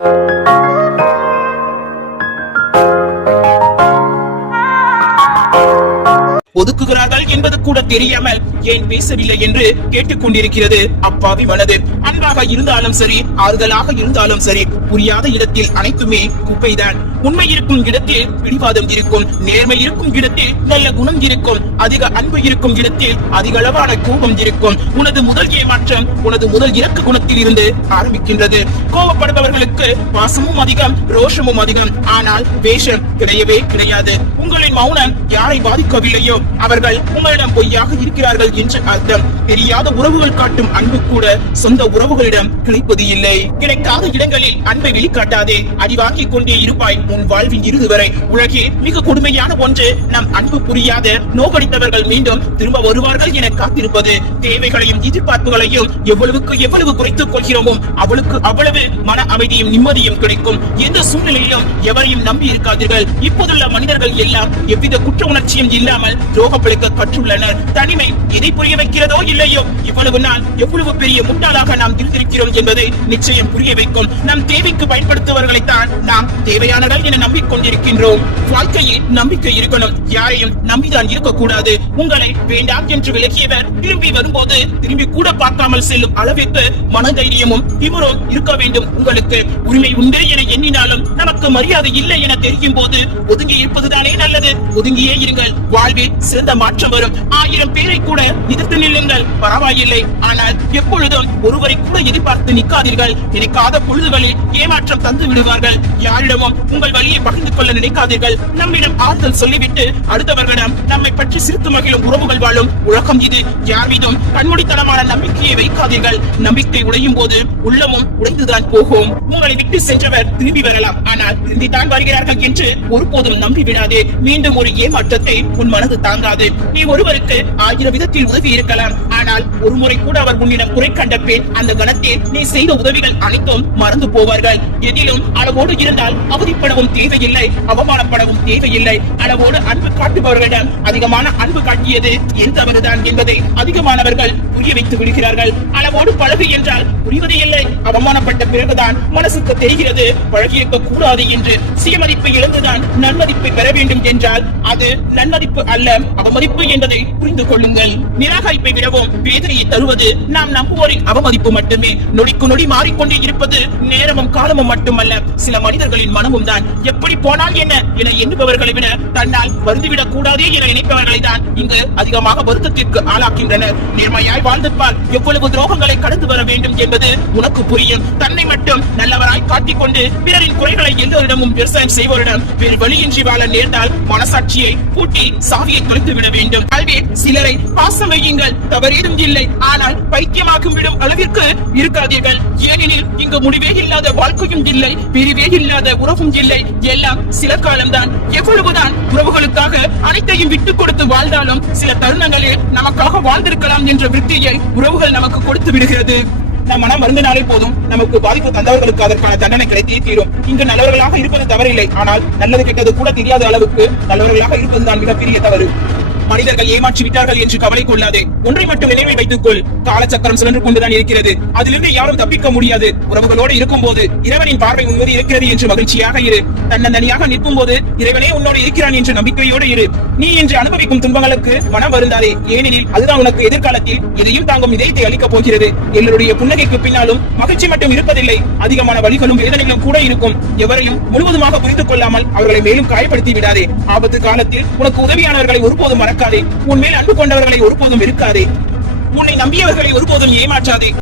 you. கூட தெரியாமல் ஏன் பேசவில்லை என்று கேட்டுக்கொண்டிருக்கிறது அப்பாவி மனது. அன்பாக இருந்தாலும் சரி ஆறுதலாக இருந்தாலும் சரி புரியாத இடத்தில் அனைத்துமே குப்பைதான். உண்மை இருக்கும் இடத்தில் பிடிவாதம் இருக்கும் நேர்மை இருக்கும் இடத்தில் நல்ல குணம் இருக்கும் அதிக அன்பு இருக்கும் இடத்தில் அதிக அளவான கோபம் இருக்கும். உனது முதல் ஏமாற்றம் உனது முதல் இறக்கு குணத்தில் இருந்து ஆரம்பிக்கின்றது. கோபப்படுபவர்களுக்கு பாசமும் அதிகம் ரோஷமும் அதிகம். ஆனால் வேஷம் கிடையவே கிடையாது. உங்களின் மௌனம் யாரை பாதிக்கவில்லையோ அவர்கள் உங்களிடம் பொய்யாக இருக்கிறார்கள் என்று அர்த்தம். தெரியாத உறவுகள் காட்டும் அன்பு கூட சொந்த உறவுகளிடம் கிடைப்பது இல்லை. கிடைக்காத இடங்களில் அன்பை வெளிக்காட்டாதே. அடிவாக்கிக் கொண்டே இருப்பாய் உன் வாழ்வின் இறுதி வரை. உலகே மிக கொடுமையான ஒன்று. நம் அன்பு புரியாத நோக்கடித்தவர்கள் மீண்டும் திரும்ப வருவார்கள் என காத்திருப்பது. தேவைகளையும் எதிர்பார்ப்புகளையும் எவ்வளவுக்கு எவ்வளவு குறைத்துக் கொள்கிறோமோ அவளுக்கு அவ்வளவு மன அமைதியும் நிம்மதியும் கிடைக்கும். எந்த சூழ்நிலையிலும் எவரையும் நம்பி இருக்காதீர்கள். இப்போதுள்ள மனிதர்கள் எல்லாம் எவ்வித குற்ற உணர்ச்சியும் இல்லாமல் துரோகப்படுத்த கற்றுள்ளனர். தனிமை எதை புரிய வைக்கிறதோ இல்லையோ இவ்வளவு நாள் எவ்வளவு பெரிய முட்டாளாக நாம் இருந்திருக்கிறோம் என்பது நிச்சயம் புரிய வைக்கும். நம் தேவைக்கு பயன்படுத்துபவர்களைத்தான் நாம் தேவையானவர்கள் என நம்பிக்கொண்டிருக்கின்றோம். வாழ்க்கையில் நம்பிக்கை இருக்கணும். யாரையும் நம்பிதான் இருக்கக்கூடாது. உங்களை வேண்டாம் என்று விலகியவர் திரும்பி வரும்போது திரும்பி கூட பார்க்காமல் செல்லும் அளவிற்கு மனதைரியமும் திமுறும் இருக்க வேண்டும். உங்களுக்கு உரிமை உண்டு என எண்ணினாலும் நமக்கு மரியாதை இல்லை என தெரியும் போது ஒதுங்கி இருப்பதுதானே நல்லது. ஒதுங்கியே இருங்கள். வாழ்வில் சிறந்த மாற்றம் வரும். ஆயிரம் பேரை கூட எதிர்த்து நில்லுங்கள். பரவாயில்லை. ஆனால் எப்பொழுதும் ஒருவரை கூட எதிர்பார்த்து நிற்காதீர்கள். நினைக்காத பொழுதுகளில் ஏமாற்றம் தந்து விடுவார்கள். யாரிடமும் உங்கள் வழியை பகிர்ந்து கொள்ள நினைக்காதீர்கள். நம்மிடம் ஆறுதல் சொல்லிவிட்டு அடுத்தவர்களிடம் நம்மை பற்றி சிரித்து மகிழும் உறவுகள் வாழும் உலகம் இது. யார் மீதும் கண்மூடித்தனமான நம்பிக்கையை வைக்காதீர்கள். நம்பிக்கை உடையும் போது உள்ளமும் உடைந்துதான் போகும். உங்களை விட்டு சென்றவர் திரும்பி வரலாம். ஆனால் திரும்பித்தான் வருகிறார்கள் என்று ஒருபோதும் நம்பி விடாதே மீண்டும் ஒரு ஏமாற்றத்தை உன் மனது தாங்காது. நீ ஒருவருக்கு ஆயிரம் விதத்தில் உதவி இருக்கலாம். ஆனால் ஒரு முறை கூட அவர் உன்னிடம் குறை கண்ட பின் அந்த கணத்தில் நீ செய்த உதவிகள் அனைத்தும் மறந்து போவார்கள். எதிலும் அளவோடு இருந்தால் அவதிப்படவும் தேவையில்லை அவமானப்படவும் தேவையில்லை. அளவோடு அன்பு காட்டுபவர்களிடம் அதிகமான அன்பு காட்டியது என் தவறுதான் என்பதை அதிகமானவர்கள் புரிய வைத்து விடுகிறார்கள். அளவோடு பழகு என்றால் புரிவது இல்லை. அவமானப்பட்ட பிறகுதான் மனசுக்கு தெரிகிறது. பழகியிருக்க கூடாது என்று சுயமதிப்பை இழந்துதான் நன்மதிப்பை பெற வேண்டும் என்றால் அது நன்மதிப்பு அல்ல அவமதிப்பு என்பதை புரிந்து கொள்ளுங்கள் நிராகரிப்பை விடவும் வேதனையை தருவது நாம் நம்புவோரின் அவமதிப்பு மட்டுமே. நொடிக்கு நொடி மாறிக்கொண்டே இருப்பது நேரமும் காலமும் மட்டுமல்ல. சில மனிதர்களின் மனமும் தான் எப்படி போனால் என்ன என எண்ணுபவர்களை விட தன்னால் வருந்துவிடக் கூடாதே என நினைப்பவர்களை தான் இங்கு அதிகமாக வருத்தத்திற்கு ஆளாக்கின்றனர். நேர்மையாய் வாழ்ந்திருப்பால் எவ்வளவு துரோகங்களை கடந்து வர வேண்டும் என்பது உனக்கு புரியும். தன்னை மட்டும் நல்லவராய் காட்டிக்கொண்டு பிறரின் குறைகளை எல்லோரிடமும் விவசாயம் செய்வோரிடம் வேறு வழியின்றி வாழ நேர்ந்தால் மனசாட்சியை பூட்டி சாவியை தொலைத்து விட வேண்டும். கல்வி சிலரை பாசம் வையுங்கள். தவறேதும் இல்லை. ஆனால் பைத்தியமாக்கும் விடும் அளவிற்கு இருக்காதீர்கள். ஏனெனில் இங்கு முடிவே இல்லாத வாழ்க்கையும் இல்லை பிரிவே இல்லாத உறவும் இல்லை. எல்லாம் சில காலம்தான். எவ்வளவுதான் உறவுகளுக்காக அனைத்தையும் விட்டுக் கொடுத்து வாழ்ந்தாலும் சில தருணங்களில் நமக்காக வாழ்ந்திருக்கலாம் என்ற விருத்தியை உறவுகள் நமக்கு கொடுத்து விடுகிறது. நம் மனம் மருந்தினாலே போதும் நமக்கு பாதிப்பு தந்தவர்களுக்கு அதற்கான தண்டனை கிடைத்தே தீரும் இங்கு நல்லவர்களாக இருப்பது தவறில்லை. ஆனால் நல்லது கெட்டது கூட தெரியாத அளவுக்கு நல்லவர்களாக இருப்பதுதான் மிகப்பெரிய தவறு. மனிதர்கள் ஏமாற்றி விட்டார்கள் என்று கவலை கொள்ளாதே. ஒன்றை மட்டும் நினைவில் வைத்துக் கொள் காலச்சக்கரம் சுழன்று கொண்டுதான் இருக்கிறது. அதிலிருந்து யாரும் தப்பிக்க முடியாது. உறவுகளோடு இருக்கும் போது இறைவனின் பார்வை உன்மீது இருக்கிறது என்று மகிழ்ச்சியாக இரு. தன்னந்தனியாக நிற்கும் போது இறைவனே உன்னோடு இருக்கிறான் என்ற நம்பிக்கையோடு இரு. நீ இன்று அனுபவிக்கும் துன்பங்களுக்கு மனம் வருந்தாதே. ஏனெனில் அதுதான் உனக்கு எதிர்காலத்தில் எதையும் தாங்கும் இதயத்தை அளிக்கப் போகிறது. எல்லோருடைய புன்னகைக்கு பின்னாலும் மகிழ்ச்சி மட்டும் இருப்பதில்லை. அதிகமான வழிகளும் வேதனைகளும் கூட இருக்கும். எவரையும் முழுவதுமாக புரிந்து கொள்ளாமல் அவர்களை மேலும் காயப்படுத்தி விடாதே. ஆபத்து காலத்தில் உனக்கு உதவியானவர்களை ஒருபோதும் மறக்காதே உன் மேல் அன்பு கொண்டவர்களை ஒருபோதும் இருக்காதே உன்னை நம்பியவர்களை ஒருபோதும் ஏமாற்றாதே.